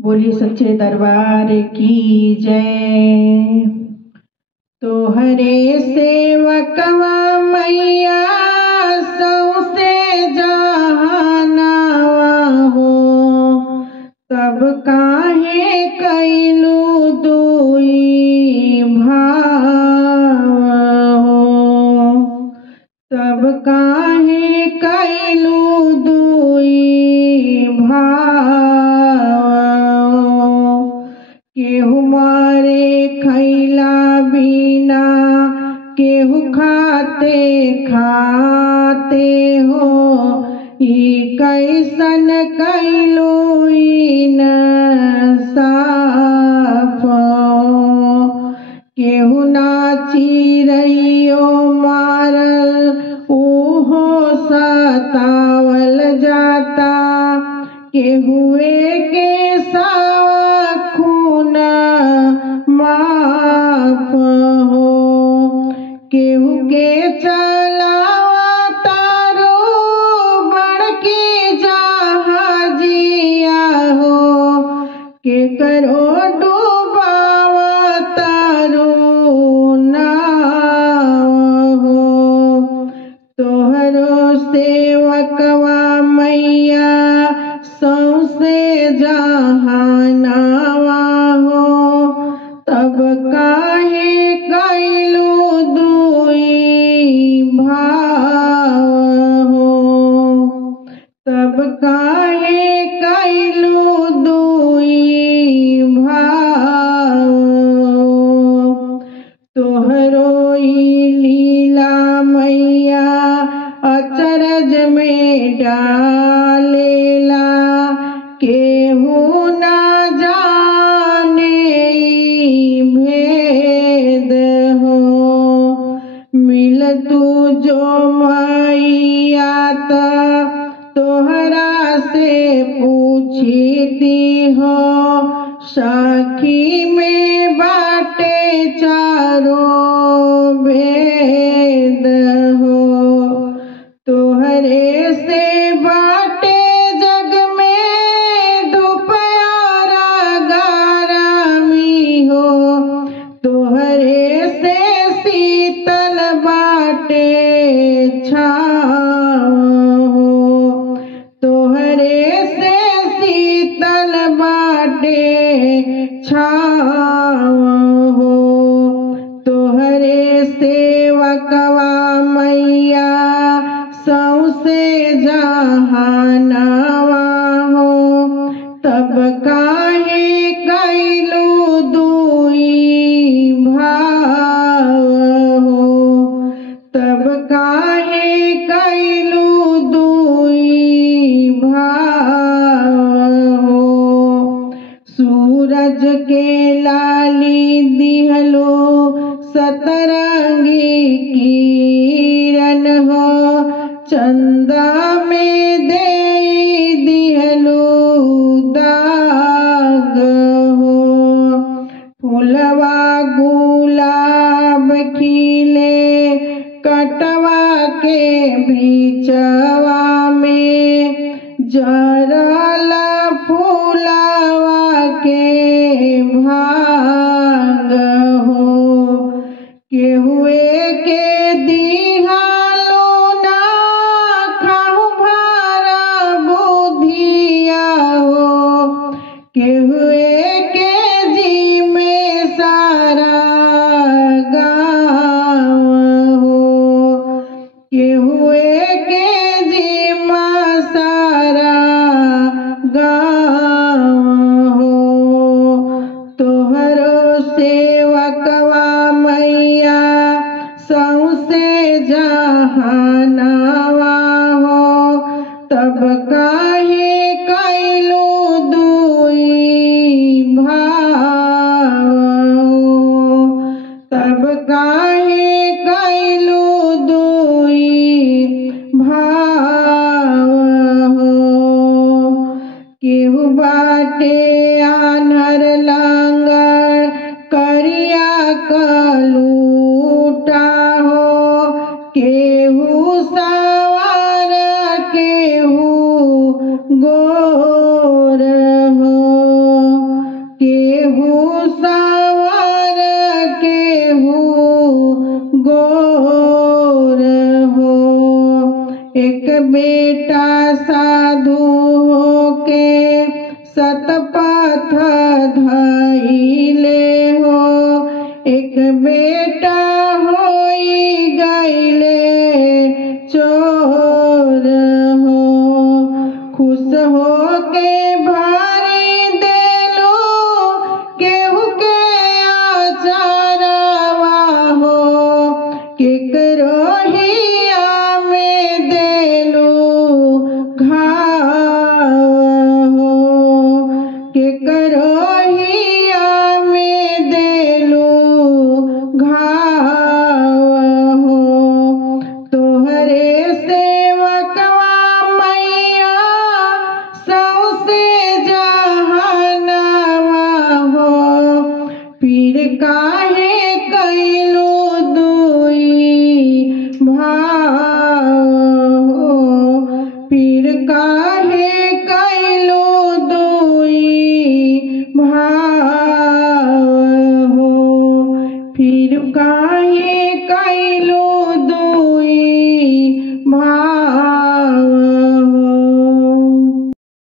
बोली सच्चे दरबार की जय। तोहरे सेवकवा मैया सौसे जहानावा हो, तब काहे कैलू दुई भाव हो, तब काहे कैलू दुई भाव। केहू मारे खैला बिना, केहू खाते खाते हो, ई कैसन कैलू इंसाफ। केहू नाची रहियो मारल, ऊहो सतावल जाता, केहुए के सावा खून माफ हो। केहू के चलावा तारो बड़की जहाजिया हो, के करो डूबावा तारो नाव हो। तोहरो सेवकवा मैया सौसे जहानावा हो, तब काहे कैलू दुई भाव हो, तब काहे कैलू दुई भाव। तोहरो ई लीला मैया अचरज में डालेला, केहू ना जाने ई भेद हो। मिल तू जो मैया त तोहरा से पूछती हो, सखी में बाटे चारो भेद हो। तोहरे से बाटे जग में दुपहरा गरमी हो, तोहरे से शीतल बाटे छाव हो, तोहरे से शीतल बाटे छाव हो। तोहरे सेवकवा मैया सौसे जहानावा हो, तब काहे कैलू दुई भाव हो, तब काहे कैलू दुई भाव हो। सूरज के लाली दिहलो सतरंगी किरण हो, चंदा में दे दिहलो दाग हो। फूलवा गुलाब खिले कटवा के बीचवा में, जरल फूलवा के भाग हो। केहुए के दिहालो ना खाहु भारा बुधिया हो, केहुए के जी में सारा गाँव हो, केहुए के जी में सारा गाँव हो। तोहरो सेवकवा मैया सौसे जहानावा हो, तब काहे कैलू दुई भाव हो, तब काहे कैलू दुई भाव हो। केहू बाटे आन्हर लांगड़ करिया कलूटा हो, केहू सवार केहू गोर हो। कैल